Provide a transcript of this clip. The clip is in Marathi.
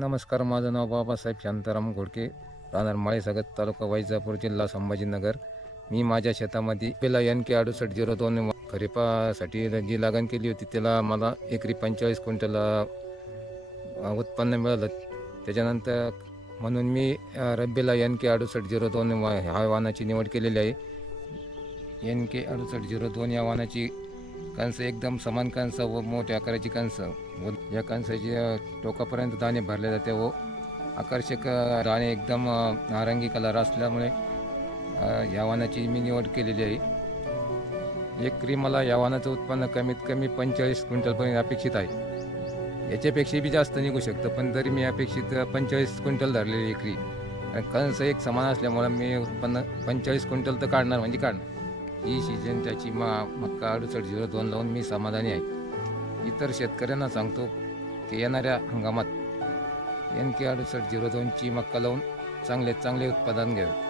नमस्कार माझं नाव बाबासाहेब शांताराम घोडके राहणार माळेसागर तालुका वैजापूर जिल्हा संभाजीनगर मी माझ्या शेतामध्ये पहिला एन के अडुसष्ट झिरो दोन खरीपासाठी जी लागण केली होती त्याला मला एकरी पंचेचाळीस क्विंटल उत्पन्न मिळालं त्याच्यानंतर म्हणून मी रब्बीला एन के अडुसष्ट झिरो दोन ह्या वाहनाची निवड केलेली आहे एन के अडुसष्ट झिरो दोन या वाहनाची कणसं एकदम समान कणसं व मोठ्या आकाराची कणसं व या कणसाची टोकापर्यंत दाणे भरले जाते व आकर्षक दाणे एकदम नारंगी कलर असल्यामुळे या मी निवड केलेली आहे एकरी मला या उत्पन्न कमीत कमी पंचेचाळीस क्विंटलपर्यंत अपेक्षित आहे याच्यापेक्षा बी जास्त निघू शकतं पण तरी मी अपेक्षित पंचेचाळीस क्विंटल धरलेली एकरी कारण कणसं एक समान असल्यामुळे मी उत्पन्न पंचेचाळीस क्विंटल तर काढणार म्हणजे काढणार ही सीजन त्याची मा मक्का अडुसठ झिरो दोन लावून मी समाधानी आहे इतर शेतकऱ्यांना सांगतो की येणाऱ्या हंगामात एन के अडुसठ झिरो दोनची मक्का लावून चांगले चांगले उत्पादन घ्यावे